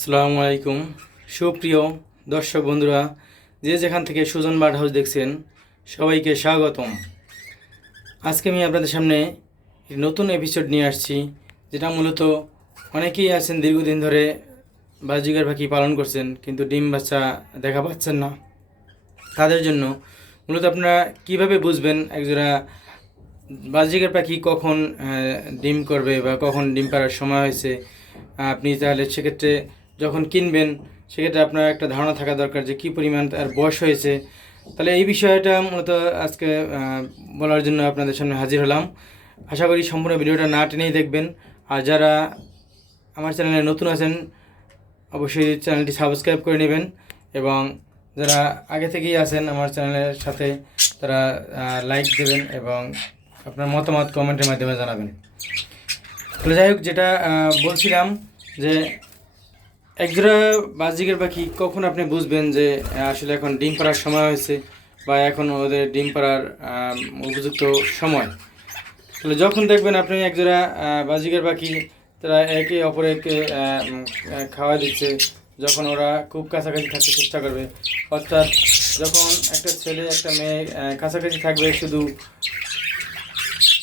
আসসালামু আলাইকুম সুপ্রিয় দর্শক বন্ধুরা, যে যেখান থেকে সুজন বার্ড হাউস দেখছেন সবাইকে স্বাগতম। আজকে আমি আপনাদের সামনে একটি নতুন এপিসোড নিয়ে আসছি, যেটা মূলত অনেকেই আছেন দীর্ঘদিন ধরে বাজিগার পাখি পালন করছেন কিন্তু ডিম বাচ্চা দেখা পাচ্ছেন না। তাদের জন্য মূলত আপনারা কিভাবে বুঝবেন একজোড়া বাজিগার পাখি কখন ডিম করবে বা কখন ডিম পাড়ার সময় হয়েছে। আপনি তাহলে সেক্ষেত্রে যখন কিনবেন সেক্ষেত্রে আপনার একটা ধারণা থাকা দরকার যে কী পরিমাণ তার বয়স হয়েছে। তাহলে এই বিষয়টা মূলত আজকে বলার জন্য আপনাদের সামনে হাজির হলাম। আশা করি সম্পূর্ণ ভিডিওটা না টেনেই দেখবেন। আর যারা আমার চ্যানেলে নতুন আছেন অবশ্যই চ্যানেলটি সাবস্ক্রাইব করে নেবেন, এবং যারা আগে থেকেই আছেন আমার চ্যানেলের সাথে তারা লাইক দেবেন এবং আপনার মতামত কমেন্টের মাধ্যমে জানাবেন। তাহলে যাই হোক, যেটা বলছিলাম যে একজোড়া বাজিগার পাখি কখন আপনি বুঝবেন যে আসলে এখন ডিম পাড়ার সময় হয়েছে বা এখন ওদের ডিম পাড়ার উপযুক্ত সময়। তাহলে যখন দেখবেন আপনি একজোড়া বাজিগার পাখি তারা একে অপরকে খাওয়া দিচ্ছে, যখন ওরা খুব কাছাকাছি থাকতে চেষ্টা করবে, অর্থাৎ যখন একটা ছেলে একটা মেয়ে কাছাকাছি থাকবে, শুধু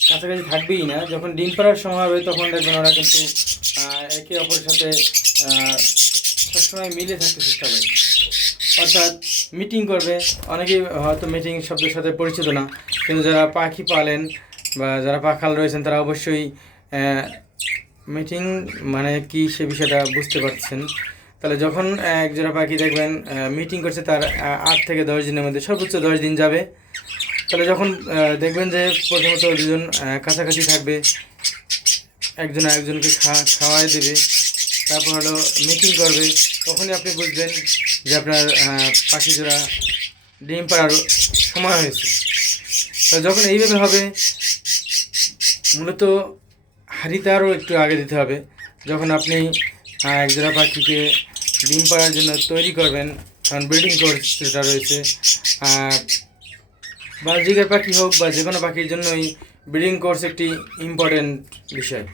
কাছাকাছি থাকবেই না, যখন ডিম পাড়ার সময় হবে তখন দেখবেন ওরা কিন্তু একে অপরের সাথে সবসময় মিলে থাকতে চেষ্টা করে, অর্থাৎ মিটিং করবে। অনেকেই হয়তো মিটিং শব্দের সাথে পরিচিত না, কিন্তু যারা পাখি পালেন বা যারা পাখাল রয়েছেন তারা অবশ্যই মিটিং মানে কি সে বিষয়টা বুঝতে পারছেন। তাহলে যখন একজোড়া পাখি দেখবেন মিটিং করছে, তার 8 থেকে 10 দিনের মধ্যে সর্বোচ্চ 10 দিন যাবে। তাহলে যখন দেখবেন যে প্রথমত দুজন কাছাকাছি থাকবে, একজন আরেকজনকে খাওয়াই দেবে, তারপর হলো মিটিং করবে, তখনই আপনি বুঝবেন যে আপনার পাখি জোড়া ডিম পাড়ার সময় হয়েছে। যখন এইভাবে হবে, মূলত হাঁড়িতে আরও একটু আগে দিতে হবে। যখন আপনি একজোড়া পাখিকে ডিম পাড়ার জন্য তৈরি করবেন, কারণ ব্রিডিং কোর্স যেটা রয়েছে, বাজিগার পাখি হোক বা যে কোনো পাখির জন্যই ব্রিডিং কোর্স একটি ইম্পর্টেন্ট বিষয়।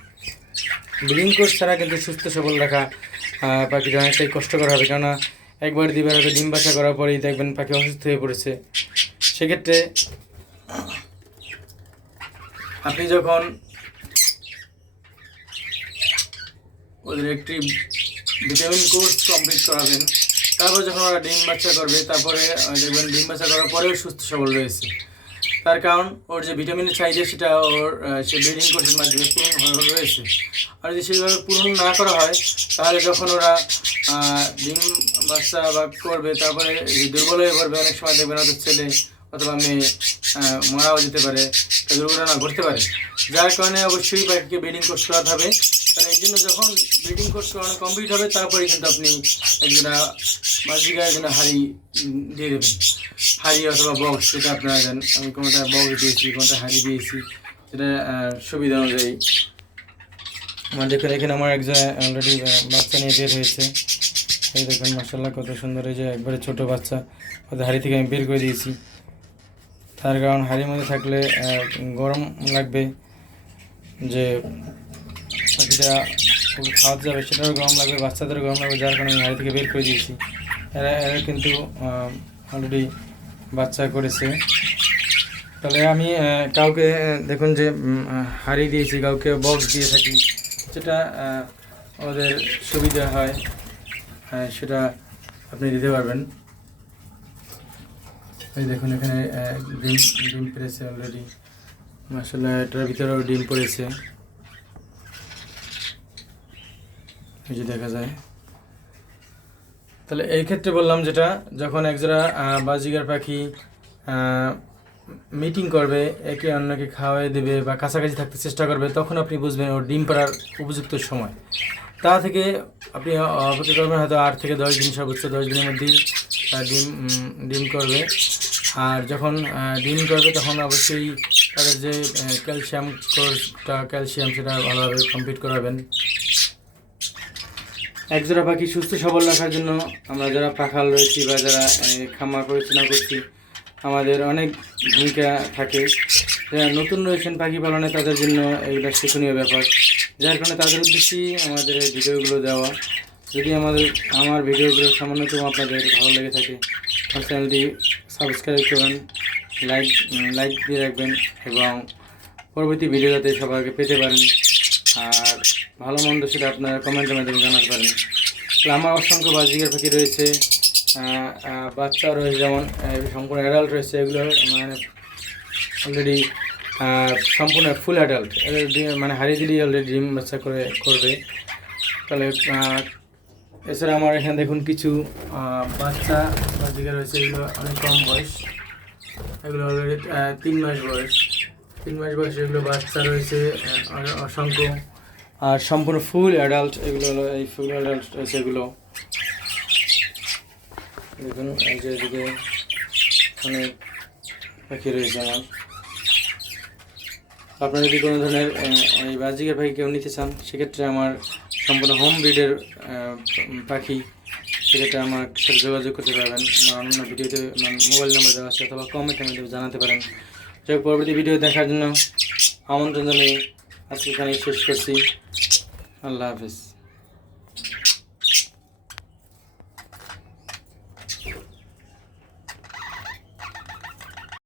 ব্রিডিং কোর্স ছাড়া কিন্তু সুস্থ সবল রাখা পাখিটা অনেকটাই কষ্টকর হবে, কেননা একবার দুইবার হয়তো ডিম বাসা করার পরেই দেখবেন পাখি অসুস্থ হয়ে পড়েছে। সেক্ষেত্রে আপনি যখন ওদের একটি ভিটামিন কোর্স কমপ্লিট করাবেন, তারপর যখন ওরা ডিম বাচ্চা করবে, তারপরে দেখবেন ডিম বাচ্চা করার পরেও সুস্থ সবল রয়েছে। তার কারণ ওর যে ভিটামিনের চাহিদা সেটা ওর সে ব্রিডিং কোর্সের মাধ্যমে পূরণ রয়েছে। আর যদি সেইভাবে পূরণ না করা হয়, তাহলে যখন ওরা ডিম বাচ্চা বা করবে, তারপরে দুর্বল হয়ে পড়বে। অনেক সময় দেখবেন ওদের ছেলে অথবা মেয়ে মারাও যেতে পারে, দুর্ঘটনা ঘটতে পারে, যার কারণে অবশ্যই পাখিকে ব্রিডিং কোর্স করাতে হবে। তাহলে এই জন্য যখন ব্রিডিং কোর্স করানো কমপ্লিট হবে, তারপরে কিন্তু আপনি একজোড়া বাজিগার জন্য হাঁড়ি দিয়ে দেবেন, হাঁড়ি অথবা বক্স, সেটা আপনারা দেন। আমি কোনোটা বক্স দিয়েছি, কোনোটা হাঁড়ি দিয়েছি, সেটা সুবিধা অনুযায়ী। আমার দেখুন এখানে আমার একজন অলরেডি বাচ্চা নিয়ে বের হয়েছে, এই দেখুন মাশাআল্লাহ কত সুন্দর। এই যে একবারে ছোটো বাচ্চা, ওদের হাঁড়ি থেকে আমি বের করে দিয়েছি। তার কারণ হাঁড়ির মধ্যে থাকলে গরম লাগবে, যে পাখিটা খাওয়াতে যাবে সেটারও গরম লাগবে, বাচ্চাদেরও গরম লাগবে, যার কারণে আমি হাঁড়ি থেকে বের করে দিয়েছি। এরা কিন্তু অলরেডি বাচ্চা করেছে। তাহলে আমি কাউকে দেখুন যে হাঁড়ি দিয়েছি, কাউকে বক্স দিয়ে থাকি, যেটা ওদের সুবিধা হয় সেটা আপনি দিতে পারবেন। এই দেখুন এখানে ডিম পেড়েছে অলরেডি, মাশাআল্লাহ এটার ভিতরেও ডিম পড়েছে, এই যে দেখা যায়। তাহলে এই ক্ষেত্রে বললাম যেটা, যখন একজোড়া বাজিগার পাখি মিটিং করবে, একে অন্যকে খাওয়াই দেবে বা কাছাকাছি থাকতে চেষ্টা করবে, তখন আপনি বুঝবেন ওর ডিম পাড়ার উপযুক্ত সময়। তা থেকে আপনি অপেক্ষা করবেন হয়তো 8 থেকে 10 দিন, সর্বোচ্চ 10 দিনের মধ্যেই ডিম করবে। আর যখন ডিম করবে তখন অবশ্যই তাদের যে ক্যালসিয়াম কোর্সটা, ক্যালসিয়াম সেটা ভালোভাবে কমপ্লিট করাবেন। একজোড়া পাখি সুস্থ সবল রাখার জন্য আমরা যারা পাখাল রয়েছি বা যারা খামার পরিচালনা করছি, আমাদের অনেক ভূমিকা থাকে। যারা নতুন রয়েছেন পাখি পালনে, তাদের জন্য এগুলো শিক্ষণীয় ব্যাপার, যার কারণে তাদের উদ্দেশ্যেই আমাদের এই ভিডিওগুলো দেওয়া। যদি আমার ভিডিওগুলো সামান্যতম আপনাদের ভালো লেগে থাকে আমার চ্যানেলটি সাবস্ক্রাইব করবেন, লাইক দিয়ে রাখবেন এবং পরবর্তী ভিডিও যাতে সবার আগে পেতে পারেন। আর ভালো মন্দ সেটা আপনারা কমেন্টের মাধ্যমে জানাতে পারেন। তো আমার অসংখ্য বাজিকার পাখি রয়েছে, বাচ্চা রয়েছে, যেমন সম্পূর্ণ অ্যাডাল্ট রয়েছে, এগুলো মানে অলরেডি সম্পূর্ণ ফুল অ্যাডাল্ট, মানে হারিয়ে দিলেই অলরেডি ডিম বাচ্চা করবে। তাহলে এছাড়া আমার এখানে দেখুন কিছু বাচ্চা বাজিকার রয়েছে, এগুলো অনেক কম বয়স, এগুলো অলরেডি 3 মাস বয়স, 3 মাস বয়সে এগুলো বাচ্চা রয়েছে অসংখ্য। আর সম্পূর্ণ ফুল অ্যাডাল্ট, এগুলো হলো এই ফুল অ্যাডাল্ট রয়েছে এগুলো। দেখুন এই যে এদিকে অনেক পাখি রয়েছে আমার। আপনারা যদি কোনো ধরনের এই বাজিকার পাখি কেউ নিতে চান, সেক্ষেত্রে আমার সম্পূর্ণ হোম ব্রিডের পাখি, সেক্ষেত্রে আমার সাথে যোগাযোগ করতে পারবেন। আমার অন্য ভিডিওতে মোবাইল নাম্বার দেওয়া আছে, অথবা কমেন্টের মাধ্যমে জানাতে পারেন। যাই হোক, পরবর্তী ভিডিও দেখার জন্য আমন্ত্রণ জানিয়ে আজকে এখানেই শেষ করছি। আল্লাহ হাফেজ।